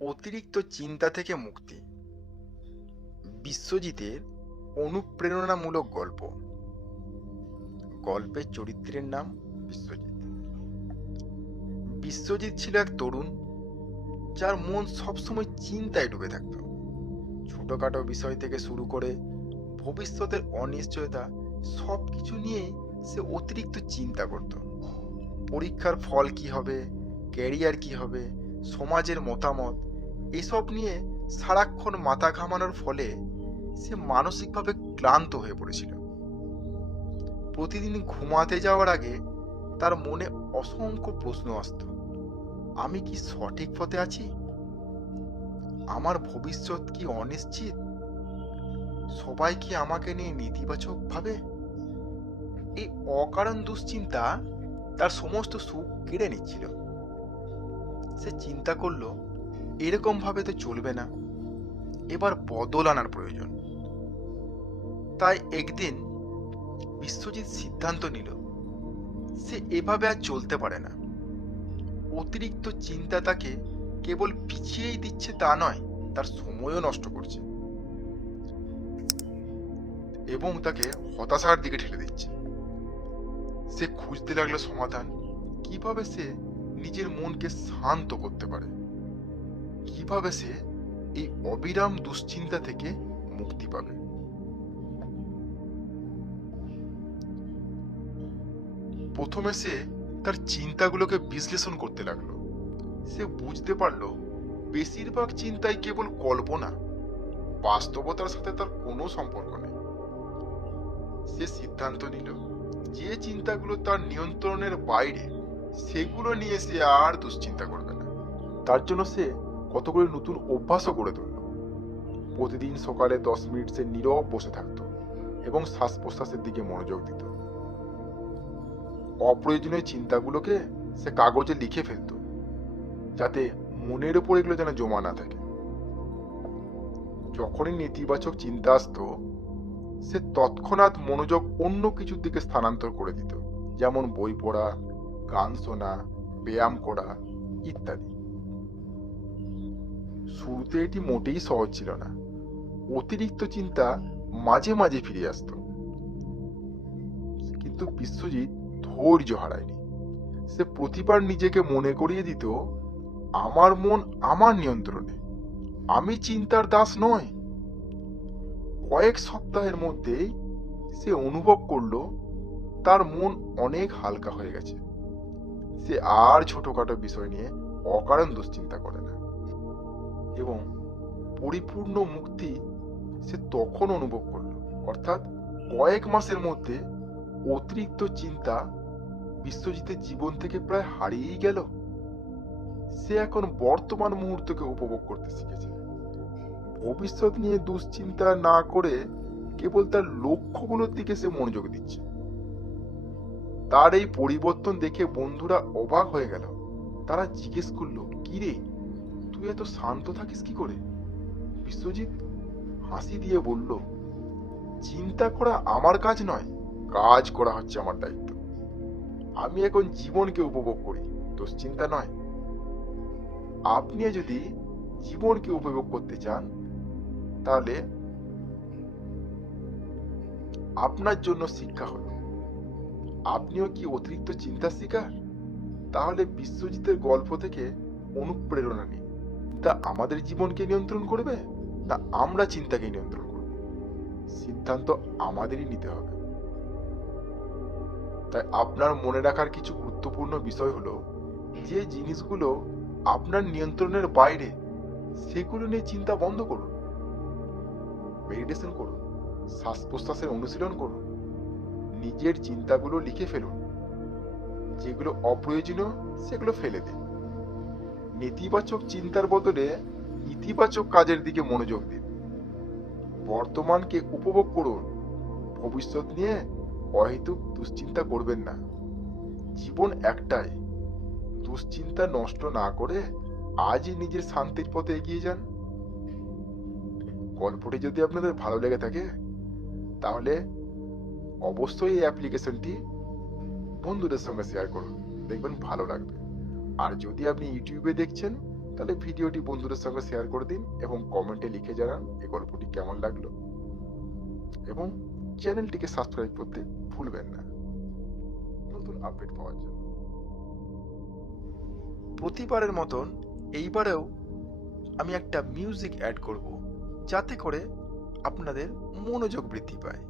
অতিরিক্ত চিন্তা থেকে মুক্তি। বিশ্বজিতের অনুপ্রেরণামূলক গল্প। গল্পের চরিত্রের নাম বিশ্বজিৎ। বিশ্বজিৎ ছিল এক তরুণ যার মন সবসময় চিন্তায় ডুবে থাকত। ছোটখাটো বিষয় থেকে শুরু করে ভবিষ্যতের অনিশ্চয়তা, সবকিছু নিয়েই সে অতিরিক্ত চিন্তা করত। পরীক্ষার ফল কি হবে, ক্যারিয়ার কি হবে, সমাজের মতামত, এসব নিয়ে সারাক্ষণ মাথা ঘামানোর ফলে সে মানসিকভাবে ক্লান্ত হয়ে পড়েছিল। প্রতিদিন ঘুমাতে যাওয়ার আগে তার মনে অসংখ্য প্রশ্ন আসত। আমি কি সঠিক পথে আছি? আমার ভবিষ্যৎ কি অনিশ্চিত? সবাই কি আমাকে নিয়ে নেতিবাচক ভাবে? এই অকারণ দুশ্চিন্তা তার সমস্ত সুখ কেড়ে নিচ্ছিল। সে চিন্তা করলো, এরকম ভাবে তো চলবে না, এবার বদল আনার প্রয়োজন। তাই একদিন বিশ্বজিৎ সিদ্ধান্ত নিল, সে এভাবে আর চলতে পারে না। অতিরিক্ত চিন্তা তাকে কেবল পিছিয়েই দিচ্ছে তা নয়, তার সময়ও নষ্ট করছে এবং তাকে হতাশার দিকে ঠেলে দিচ্ছে। সে খুঁজতে লাগলো সমাধান, কিভাবে সে নিজের মনকে শান্ত করতে পারে, কিভাবে সে এই অবিরাম দুশ্চিন্তা থেকে মুক্তি পাবে। প্রথমে সে তার চিন্তাগুলোকে বিশ্লেষণ করতে লাগলো। সে বুঝতে পারলো বেশিরভাগ চিন্তাই কেবল কল্পনা, বাস্তবতার সাথে তার কোনো সম্পর্ক নেই। সে সিদ্ধান্ত নিল, যে চিন্তাগুলো তার নিয়ন্ত্রণের বাইরে, সেগুলো নিয়ে সে আর দুশ্চিন্তা করবে না। তার জন্য সে কতগুলো নতুন অভ্যাসও গড়ে তুলল। প্রতিদিন সকালে 10 মিনিট সে নীরব বসে থাকতো এবং শ্বাস প্রশ্বাসের দিকে মনোযোগ দিত। অপ্রয়োজনীয় চিন্তাগুলোকে সে কাগজে লিখে ফেলতো, যাতে মনের উপর এগুলো যেন জমা না থাকে। যখনই নেতিবাচক চিন্তা আসতো, সে তৎক্ষণাৎ মনোযোগ অন্য কিছুর দিকে স্থানান্তর করে দিত, যেমন বই পড়া, গান শোনা, ব্যায়াম করা ইত্যাদি। শুরুতে এটি মোটেই সহজ ছিল না। অতিরিক্ত চিন্তা মাঝে মাঝে ফিরে আসতো, কিন্তু বিশ্বজিৎ ধৈর্য হারায়নি। সে প্রতিবার নিজেকে মনে করিয়ে দিত, আমার মন আমার নিয়ন্ত্রণে, আমি চিন্তার দাস নয়। কয়েক সপ্তাহের মধ্যেই সে অনুভব করলো তার মন অনেক হালকা হয়ে গেছে। সে আর ছোটখাটো বিষয় নিয়ে অকারণ দুশ্চিন্তা করে না এবং পরিপূর্ণ মুক্তি সে তখন অনুভব করলো, অর্থাৎ কয়েক মাসের মধ্যে অতিরিক্ত চিন্তা বিশ্বজিতের জীবন থেকে প্রায় হারিয়েই গেল। সে এখন বর্তমান মুহূর্তকে উপভোগ করতে শিখেছে, ভবিষ্যৎ নিয়ে দুশ্চিন্তা না করে কেবল তার লক্ষ্যগুলোর দিকে সে মনোযোগ দিচ্ছে। তার এই পরিবর্তন দেখে বন্ধুরা অবাক হয়ে গেল। তারা জিজ্ঞেস করলো, কি রে, তুই এত শান্ত থাকিস কি করে? বিশ্বজিৎ হাসি দিয়ে বলল, চিন্তা করা আমার কাজ নয়, কাজ করা হচ্ছে আমার দায়িত্ব। আমি এখন জীবনকে উপভোগ করি, দুশ্চিন্তা নয়। আপনিও যদি জীবনকে উপভোগ করতে চান, তাহলে আপনার জন্য শিক্ষা হলো, আপনিও কি অতিরিক্ত চিন্তার শিকার? তাহলে বিশ্বজিতের গল্প থেকে অনুপ্রেরণা নিন। তা আমাদের জীবনকে নিয়ন্ত্রণ করবে, না আমরা চিন্তাকে নিয়ন্ত্রণ করব? সিদ্ধান্ত আমাদেরই নিতে হবে। তাই আপনার মনে রাখার কিছু গুরুত্বপূর্ণ বিষয় হলো, যে জিনিসগুলো আপনার নিয়ন্ত্রণের বাইরে, সেগুলো নিয়ে চিন্তা বন্ধ করুন। মেডিটেশন করুন, শ্বাস প্রশ্বাসের অনুশীলন করুন, নিজের চিন্তাগুলো লিখে ফেলুন, যেগুলো অপ্রয়োজনীয় সেগুলো ফেলে দিন। নেতিবাচক চিন্তার বদলে ইতিবাচক কাজের দিকে মনোযোগ দিন। বর্তমানকে উপভোগ করুন, ভবিষ্যৎ নিয়ে অহেতুক দুশ্চিন্তা করবেন না। জীবন একটাই, দুশ্চিন্তা নষ্ট না করে আজই নিজের শান্তির পথে এগিয়ে যান। গল্পটি যদি আপনাদের ভালো লেগে থাকে, তাহলে অবশ্যই এই অ্যাপ্লিকেশনটি বন্ধুদের সঙ্গে শেয়ার করুন, দেখবেন ভালো লাগবে। আর যদি আপনি ইউটিউবে দেখছেন, তাহলে ভিডিওটি বন্ধুদের সঙ্গে শেয়ার করে দিন এবং কমেন্টে লিখে জানান এই গল্পটি কেমন লাগলো, এবং চ্যানেলটিকে সাবস্ক্রাইব করতে ভুলবেন না নতুন আপডেট পাওয়ার জন্য। প্রতিবারের মতন এইবারেও আমি একটা মিউজিক অ্যাড করব, যাতে করে আপনাদের মনোযোগ বৃদ্ধি পায়।